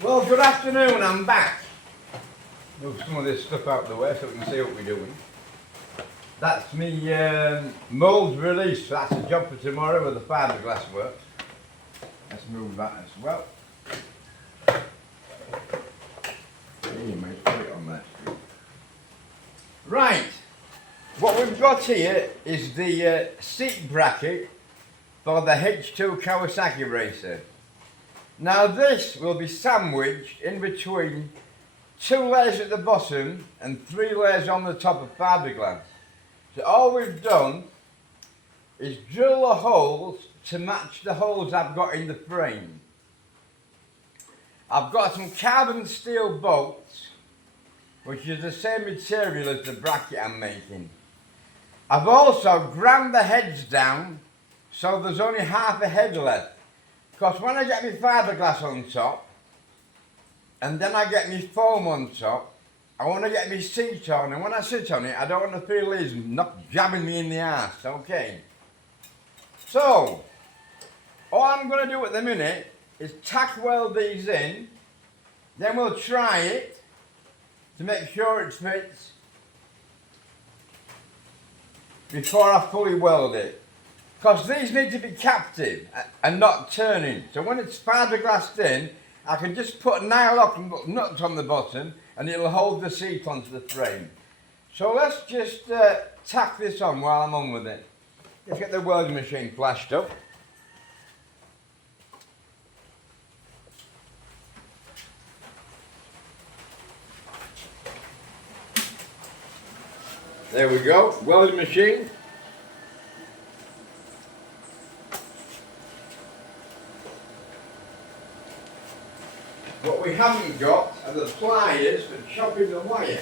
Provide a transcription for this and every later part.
Well, good afternoon, I'm back. Move some of this stuff out of the way so we can see what we're doing. That's me mould release, so that's a job for tomorrow with the fiberglass works. Let's move that as well. Here, mate, put it on there. Right, what we've got here is the seat bracket for the H2 Kawasaki Racer. Now this will be sandwiched in between 2 layers at the bottom and 3 layers on the top of fiberglass. So all we've done is drill the holes to match the holes I've got in the frame. I've got some carbon steel bolts, which is the same material as the bracket I'm making. I've also ground the heads down so there's only half a head left. Because when I get my fiberglass on top, and then I get my foam on top, I want to get my seat on, and when I sit on it, I don't want to feel these not jabbing me in the arse, okay? So, all I'm going to do at the minute is tack weld these in, then we'll try it to make sure it fits before I fully weld it. Because these need to be captive and not turning. So when it's fiberglassed in, I can just put nylock nuts on the bottom and it'll hold the seat onto the frame. So let's just tack this on while I'm on with it. Let's get the welding machine flashed up. There we go, welding machine. What we haven't got are the pliers for chopping the wire.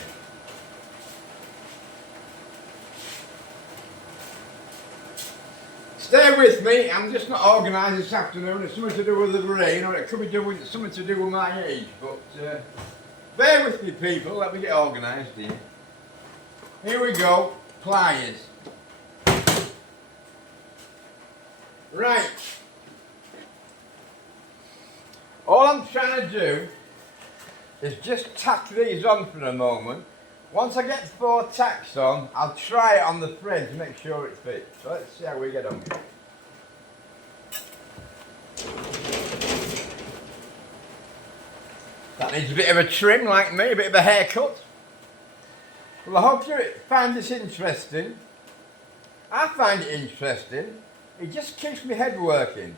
Stay with me, I'm just not organised this afternoon. It's something to do with the rain, or it could be doing something to do with my age. But bear with me, people, let me get organised here. Here we go, pliers. Right. All I'm trying to do is just tack these on for a moment. Once I get 4 tacks on, I'll try it on the frame to make sure it fits. So let's see how we get on. That needs a bit of a trim like me, a bit of a haircut. Well, I hope you find this interesting. I find it interesting. It just keeps my head working.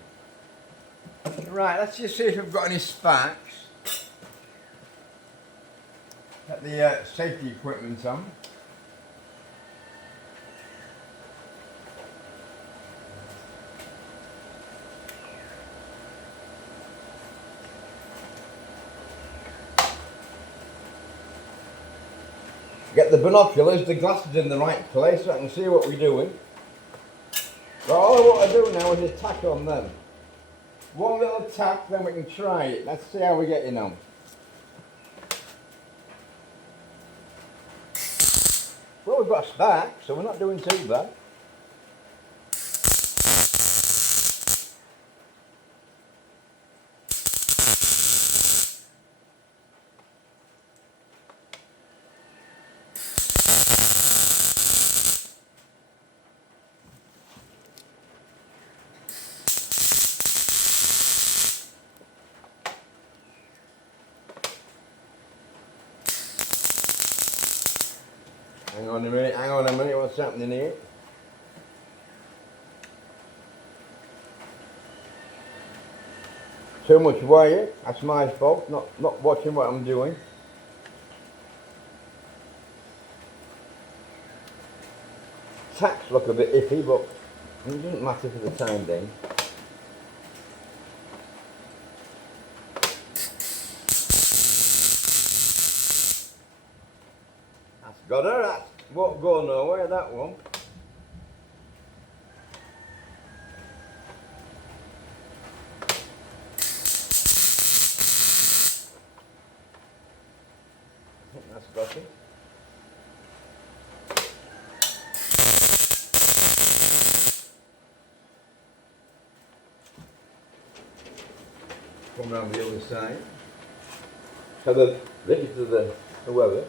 Right, let's just see if we've got any sparks. Get the safety equipment on. Get the binoculars, the glasses in the right place so I can see what we're doing. So all I want to do now is just tack on them. One little tack, then we can try it. Let's see how we're getting on. Well, we've got a spark, so we're not doing too bad. Hang on a minute, what's happening here? Too much wire, that's my fault, not watching what I'm doing. Tacks look a bit iffy, but it doesn't matter for the time being. That's got her, that won't go nowhere, that one. I think that's got it. Come round the other side. to the Ricky to the whoever.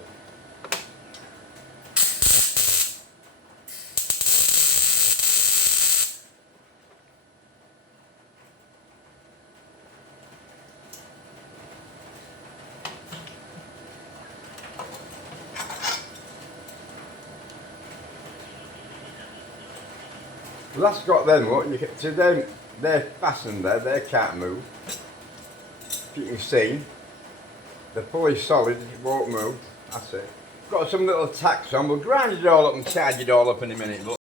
Well, that's got them up. You can see them, they're fastened there, they can't move. If you can see, they're fully solid, it won't move. That's it. Got some little tacks on, we'll grind it all up and charge it all up in a minute. Look.